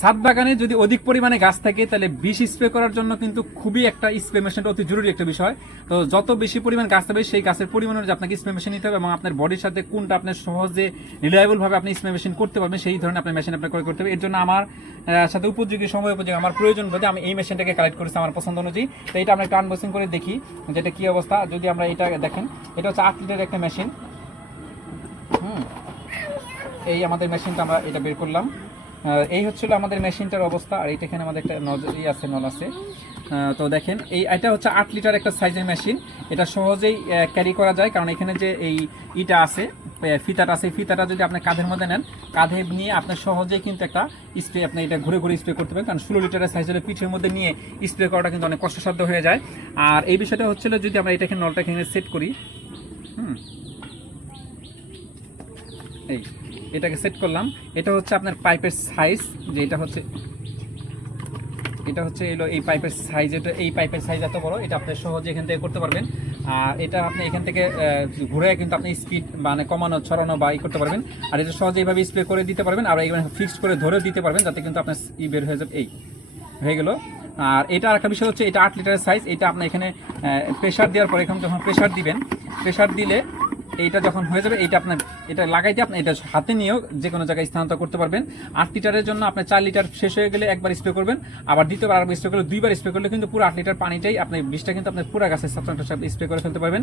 ছাদ বাগানে যদি অধিক পরিমাণে গাছ থাকে তাহলে বিষ স্প্রে করার জন্য কিন্তু খুবই একটা স্প্রে মেশিনটা অতি জরুরি একটা বিষয়। তো যত বেশি পরিমাণ গাছ থাকবে সেই গাছের পরিমাণ অনুযায়ী আপনাকে স্প্রে মেশিন নিতে হবে এবং আপনার বডির সাথে কোনটা আপনার সহজে রিলায়েবল ভাবে আপনি স্প্রে মেশিন করতে পারবেন সেই ধরনের আপনার মেশিন আপনার ক্রয় করতে হবে। এর জন্য আমার সাথে উপযোগী সময় উপযোগী আমার প্রয়োজন বোধে আমি এই মেশিনটাকে কালেক্ট করেছি আমার পছন্দ অনুযায়ী। তো এটা আমরা একটু আনবক্সিং করে দেখি যেটা কি অবস্থা। যদি আমরা এটা দেখেন, এটা হচ্ছে 8 লিটারের একটা মেশিন। এই আমাদের মেশিনটা আমরা এটা বের করলাম। এই হচ্ছিল আমাদের মেশিনটার অবস্থা। আর এইটা এখানে আমাদের একটা নল আছে। তো দেখেন এটা হচ্ছে 8 লিটার একটা সাইজের মেশিন। এটা সহজেই ক্যারি করা যায়, কারণ এখানে যে ইটা আছে, ফিতাটা আছে, ফিতাটা যদি আপনি কাঁধের মধ্যে নেন, কাঁধে নিয়ে আপনি সহজেই কিন্তু একটা স্প্রে আপনি এটা ঘুরে ঘুরে স্প্রে করতে পারেন। কারণ 16 লিটারের সাইজ হলে পিঠের মধ্যে নিয়ে স্প্রে করাটা কিন্তু অনেক কষ্টসাধ্য হয়ে যায়। আর এই বিষয়টা হচ্ছিল যদি আমরা এটাকে নলটা এখানে সেট করি, এটাকে সেট করলাম। এটা হচ্ছে আপনার পাইপের সাইজ, যে এটা হচ্ছে এই পাইপের সাইজ। এই পাইপের সাইজ এত বড়, এটা আপনি সহজে এখান থেকে করতে পারবেন। আর এটা আপনি এখান থেকে ঘুরে কিন্তু আপনি স্পিড মানে কমানো ছড়ানো বা করতে পারবেন। আর এটা সহজে এইভাবে স্প্রে করে দিতে পারবেন, আর এইভাবে ফিক্সড করে ধরে দিতে পারবেন, যাতে কিন্তু আপনার বের হয়ে যাবে। হয়ে গেল। আর এটা আরেকটা বিষয় হচ্ছে এটা 8 লিটারের সাইজ। এটা আপনি এখানে প্রেশার দেওয়ার পরে এখন যখন প্রেশার দিবেন, প্রেশার দিলে এইটা যখন হয়ে যাবে, এইটা আপনার এটা লাগাইতে আপনি এটা হাতে নিয়েও যে কোনো জায়গায় স্থানান্তর করতে পারবেন। 8 লিটারের জন্য আপনি 4 লিটার শেষ হয়ে গেলে একবার স্প্রে করবেন, আবার দ্বিতীয়বার আরেকবার স্প্রে করলে, 2বার স্প্রে করলে কিন্তু পুরো 8 লিটার পানিটাই আপনি বিষটা কিন্তু আপনার পুরো গাছের সাথে স্প্রে করে ফেলতে পারবেন।